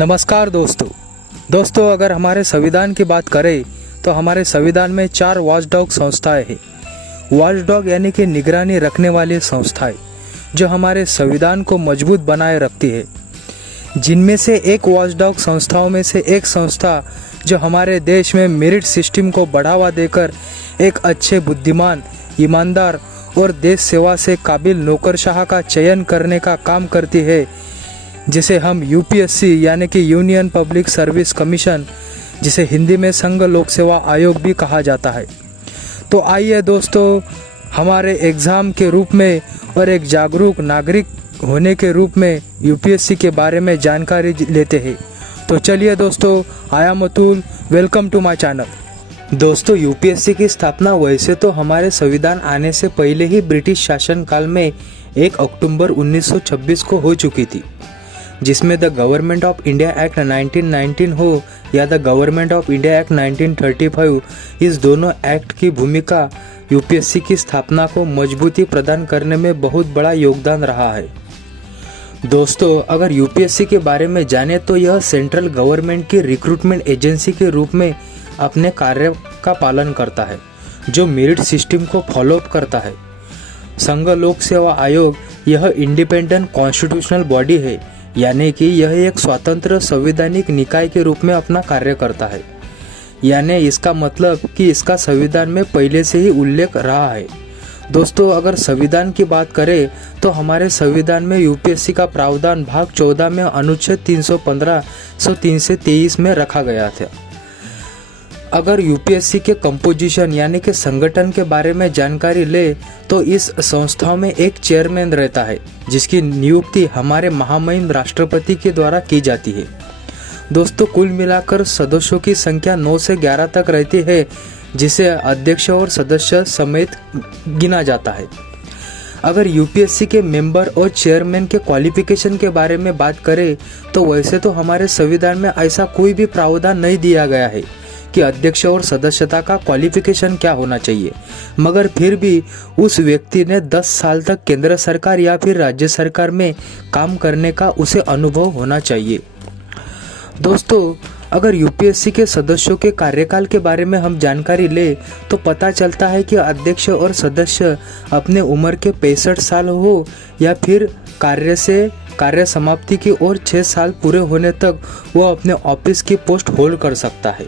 नमस्कार दोस्तों, अगर हमारे संविधान की बात करें तो हमारे संविधान में 4 वॉचडॉग संस्थाएं हैं। वॉचडॉग यानी कि निगरानी रखने वाली संस्थाएं जो हमारे संविधान को मजबूत बनाए रखती है। जिनमें से एक वॉचडॉग संस्थाओं में से एक संस्था जो हमारे देश में मेरिट सिस्टम को बढ़ावा देकर एक अच्छे, बुद्धिमान, ईमानदार और देश सेवा से काबिल नौकरशाह का चयन करने का काम करती है, जिसे हम यूपीएससी यानी कि यूनियन पब्लिक सर्विस कमीशन, जिसे हिंदी में संघ लोक सेवा आयोग भी कहा जाता है। तो आइए दोस्तों, हमारे एग्ज़ाम के रूप में और एक जागरूक नागरिक होने के रूप में यूपीएससी के बारे में जानकारी लेते हैं। तो चलिए दोस्तों, I am Atul, welcome to my channel. दोस्तों, यूपीएससी की स्थापना वैसे तो हमारे संविधान आने से पहले ही ब्रिटिश शासनकाल में 1 अक्टूबर 1926 को हो चुकी थी, जिसमें the government of India act 1919 हो या the government of India act 1935, इस दोनों एक्ट की भूमिका यूपीएससी की स्थापना को मजबूती प्रदान करने में बहुत बड़ा योगदान रहा है। दोस्तों, अगर यूपीएससी के बारे में जाने तो यह सेंट्रल गवर्नमेंट की रिक्रूटमेंट एजेंसी के रूप में अपने कार्य का पालन करता है, जो मेरिट सिस्टम को फॉलोअप करता है। संघ लोक सेवा आयोग यह इंडिपेंडेंट कॉन्स्टिट्यूशनल बॉडी है, यानी कि यह एक स्वतंत्र संवैधानिक निकाय के रूप में अपना कार्य करता है। यानी इसका मतलब कि इसका संविधान में पहले से ही उल्लेख रहा है। दोस्तों, अगर संविधान की बात करें तो हमारे संविधान में यूपीएससी का प्रावधान भाग 14 में अनुच्छेद 315, 103 से 23 में रखा गया था। अगर यूपीएससी के कंपोजिशन यानी कि संगठन के बारे में जानकारी ले तो इस संस्था में एक चेयरमैन रहता है, जिसकी नियुक्ति हमारे महामहिम राष्ट्रपति के द्वारा की जाती है। दोस्तों, कुल मिलाकर सदस्यों की संख्या 9 से 11 तक रहती है, जिसे अध्यक्ष और सदस्य समेत गिना जाता है। अगर यूपीएससी के मेंबर और चेयरमैन के क्वालिफिकेशन के बारे में बात करें तो वैसे तो हमारे संविधान में ऐसा कोई भी प्रावधान नहीं दिया गया है कि अध्यक्ष और सदस्यता का क्वालिफिकेशन क्या होना चाहिए, मगर फिर भी उस व्यक्ति ने 10 साल तक केंद्र सरकार या फिर राज्य सरकार में काम करने का उसे अनुभव होना चाहिए। दोस्तों, अगर यूपीएससी के सदस्यों के कार्यकाल के बारे में हम जानकारी ले तो पता चलता है कि अध्यक्ष और सदस्य अपने उम्र के 65 साल हो या फिर कार्य समाप्ति की ओर 6 साल पूरे होने तक वह अपने ऑफिस की पोस्ट होल्ड कर सकता है।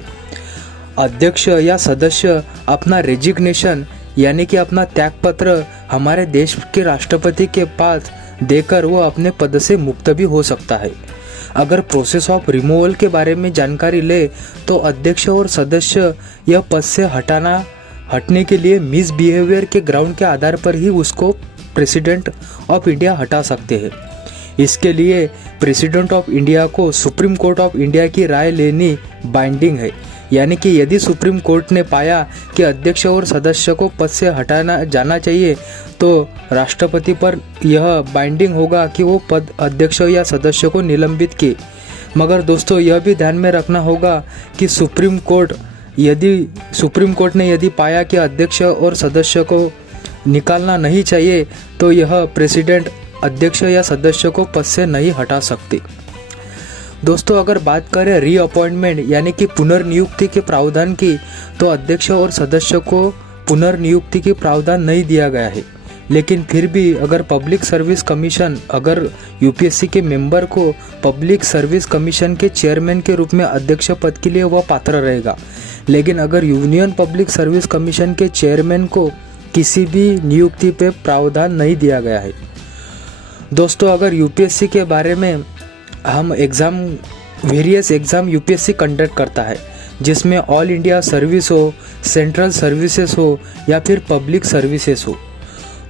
अध्यक्ष या सदस्य अपना रेजिग्नेशन यानी कि अपना त्यागपत्र हमारे देश के राष्ट्रपति के पास देकर वो अपने पद से मुक्त भी हो सकता है। अगर प्रोसेस ऑफ रिमूवल के बारे में जानकारी ले तो अध्यक्ष और सदस्य यह पद से हटने के लिए मिसबिहेवियर के ग्राउंड के आधार पर ही उसको प्रेसिडेंट ऑफ इंडिया हटा सकते हैं। इसके लिए प्रेसिडेंट ऑफ इंडिया को सुप्रीम कोर्ट ऑफ इंडिया की राय लेनी बाइंडिंग है, यानी कि यदि सुप्रीम कोर्ट ने पाया कि अध्यक्ष और सदस्य को पद से हटाना जाना चाहिए तो राष्ट्रपति पर यह बाइंडिंग होगा कि वो पद अध्यक्ष या सदस्य को निलंबित किए। मगर दोस्तों, यह भी ध्यान में रखना होगा कि सुप्रीम कोर्ट ने यदि पाया कि अध्यक्ष और सदस्य को निकालना नहीं चाहिए तो यह प्रेसिडेंट अध्यक्ष या सदस्य को पद से नहीं हटा सकते। दोस्तों, अगर बात करें रीअपॉइंटमेंट यानी कि पुनर्नियुक्ति के प्रावधान की तो अध्यक्ष और सदस्य को पुनर्नियुक्ति की प्रावधान नहीं दिया गया है, लेकिन फिर भी अगर पब्लिक सर्विस कमीशन अगर यूपीएससी के मेंबर को पब्लिक सर्विस कमीशन के चेयरमैन के रूप में अध्यक्ष पद के लिए वह पात्र रहेगा। लेकिन अगर यूनियन पब्लिक सर्विस कमीशन के चेयरमैन को किसी भी नियुक्ति पे प्रावधान नहीं दिया गया है। दोस्तों, अगर यूपीएससी के बारे में हम वेरियस एग्ज़ाम यूपीएससी कंडक्ट करता है, जिसमें ऑल इंडिया सर्विस हो, सेंट्रल सर्विसेज हो या फिर पब्लिक सर्विसेज हो।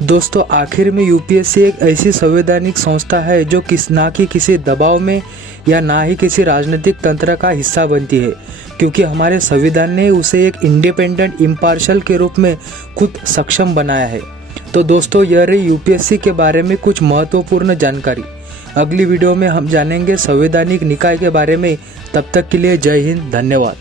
दोस्तों, आखिर में यूपीएससी एक ऐसी संवैधानिक संस्था है जो ना कि किसी दबाव में या ना ही किसी राजनीतिक तंत्र का हिस्सा बनती है, क्योंकि हमारे संविधान ने उसे एक इंडिपेंडेंट इम्पार्शियल के रूप में खुद सक्षम बनाया है। तो दोस्तों, यह रही यूपीएससी के बारे में कुछ महत्वपूर्ण जानकारी। अगली वीडियो में हम जानेंगे संवैधानिक निकाय के बारे में। तब तक के लिए जय हिंद, धन्यवाद।